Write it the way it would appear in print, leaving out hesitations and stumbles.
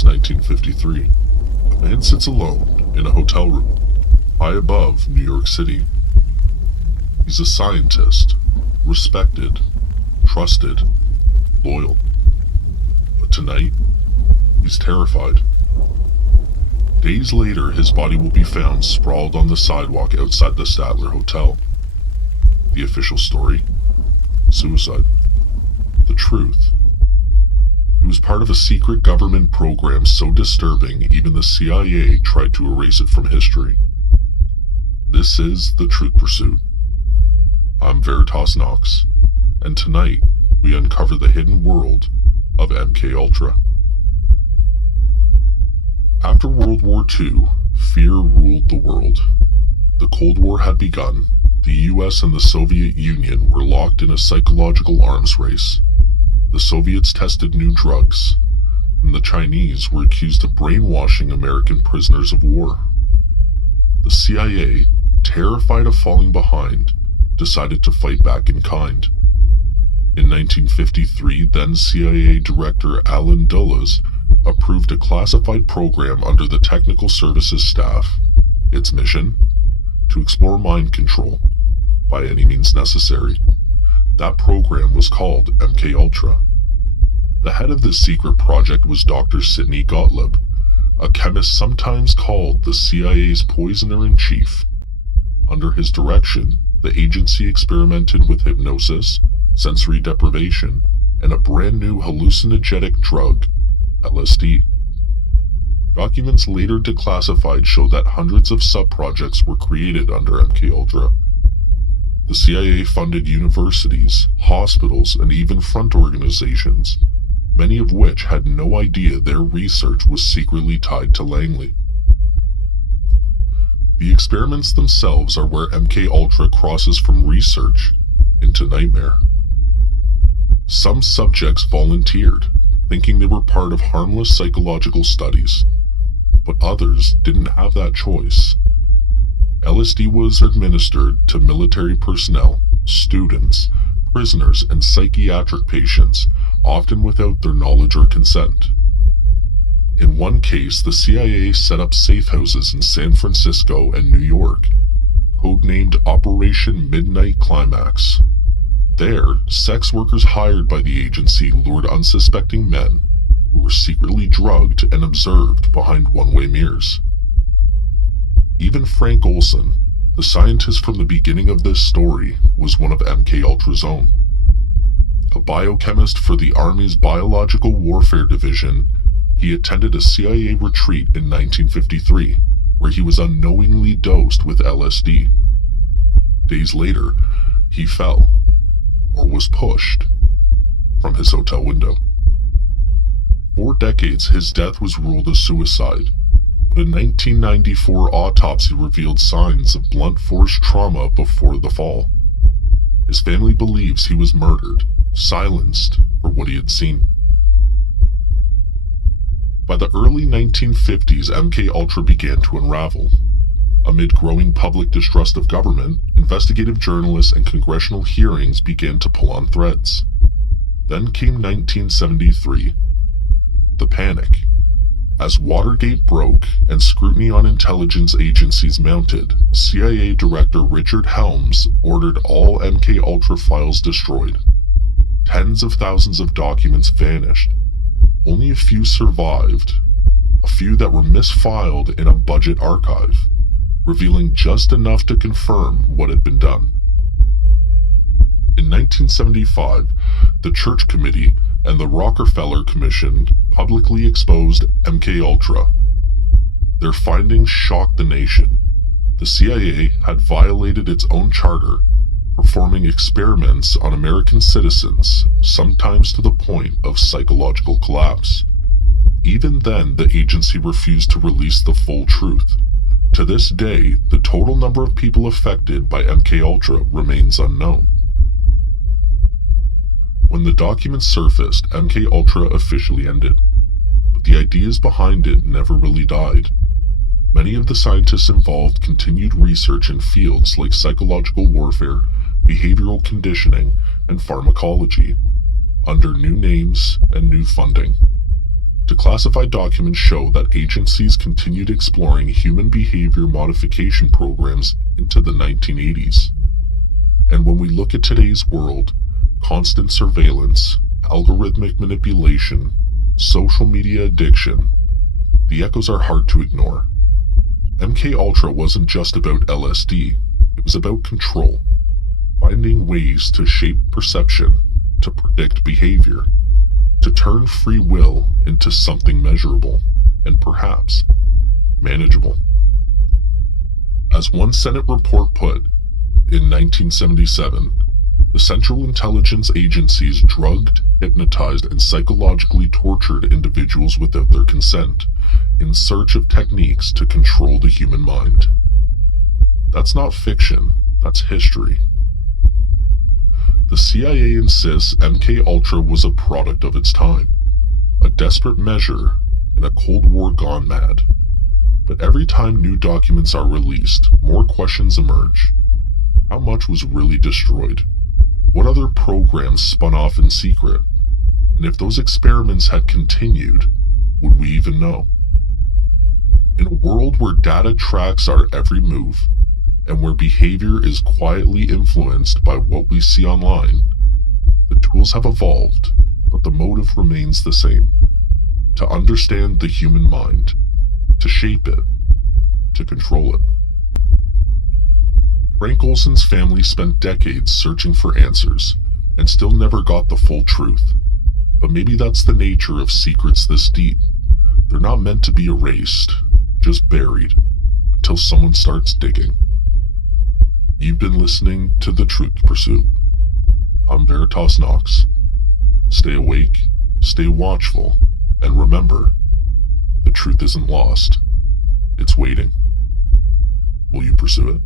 It's 1953. A man sits alone in a hotel room, high above New York City. He's a scientist, respected, trusted, loyal. But tonight, he's terrified. Days later, his body will be found sprawled on the sidewalk outside the Statler Hotel. The official story? Suicide. The truth? He was part of a secret government program so disturbing even the CIA tried to erase it from history. This is The Truth Pursuit. I'm Veritas Knox, and tonight we uncover the hidden world of MKUltra. After World War II, fear ruled the world. The Cold War had begun. The US and the Soviet Union were locked in a psychological arms race. The Soviets tested new drugs, and the Chinese were accused of brainwashing American prisoners of war. The CIA, terrified of falling behind, decided to fight back in kind. In 1953, then CIA Director Allen Dulles approved a classified program under the Technical Services Staff. Its mission? To explore mind control, by any means necessary. That program was called MKUltra. The head of this secret project was Dr. Sidney Gottlieb, a chemist sometimes called the CIA's poisoner-in-chief. Under his direction, the agency experimented with hypnosis, sensory deprivation, and a brand new hallucinogenic drug, LSD. Documents later declassified show that hundreds of sub-projects were created under MKUltra. The CIA funded universities, hospitals, and even front organizations, many of which had no idea their research was secretly tied to Langley. The experiments themselves are where MKUltra crosses from research into nightmare. Some subjects volunteered, thinking they were part of harmless psychological studies, but others didn't have that choice. LSD was administered to military personnel, students, prisoners, and psychiatric patients, often without their knowledge or consent. In one case, the CIA set up safe houses in San Francisco and New York, codenamed Operation Midnight Climax. There, sex workers hired by the agency lured unsuspecting men who were secretly drugged and observed behind one-way mirrors. Even Frank Olson, the scientist from the beginning of this story, was one of MKUltra's own. A biochemist for the Army's Biological Warfare Division, he attended a CIA retreat in 1953, where he was unknowingly dosed with LSD. Days later, he fell, or was pushed, from his hotel window. For decades, his death was ruled a suicide, but a 1994 autopsy revealed signs of blunt force trauma before the fall. His family believes he was murdered, silenced for what he had seen. By the early 1950s, MKUltra began to unravel. Amid growing public distrust of government, investigative journalists and congressional hearings began to pull on threads. Then came 1973, the panic. As Watergate broke and scrutiny on intelligence agencies mounted, CIA Director Richard Helms ordered all MKUltra files destroyed. Tens of thousands of documents vanished. Only a few survived, a few that were misfiled in a budget archive, revealing just enough to confirm what had been done. In 1975, the Church Committee and the Rockefeller Commission publicly exposed MKUltra. Their findings shocked the nation. The CIA had violated its own charter, performing experiments on American citizens, sometimes to the point of psychological collapse. Even then, the agency refused to release the full truth. To this day, the total number of people affected by MKUltra remains unknown. When the documents surfaced, MKUltra officially ended, but the ideas behind it never really died. Many of the scientists involved continued research in fields like psychological warfare, behavioral conditioning, and pharmacology, under new names and new funding. Declassified documents show that agencies continued exploring human behavior modification programs into the 1980s. And when we look at today's world, constant surveillance, algorithmic manipulation, social media addiction, the echoes are hard to ignore. MKUltra wasn't just about LSD, it was about control, finding ways to shape perception, to predict behavior, to turn free will into something measurable, and perhaps manageable. As one Senate report put, in 1977, the Central Intelligence Agencies drugged, hypnotized, and psychologically tortured individuals without their consent, in search of techniques to control the human mind. That's not fiction, that's history. The CIA insists MKUltra was a product of its time, a desperate measure in a Cold War gone mad. But every time new documents are released, more questions emerge. How much was really destroyed? What other programs spun off in secret? And if those experiments had continued, would we even know? In a world where data tracks our every move, and where behavior is quietly influenced by what we see online, the tools have evolved, but the motive remains the same: to understand the human mind, to shape it, to control it. Frank Olson's family spent decades searching for answers, and still never got the full truth. But maybe that's the nature of secrets this deep. They're not meant to be erased, just buried, until someone starts digging. You've been listening to The Truth Pursuit. I'm Veritas Knox. Stay awake, stay watchful, and remember, the truth isn't lost. It's waiting. Will you pursue it?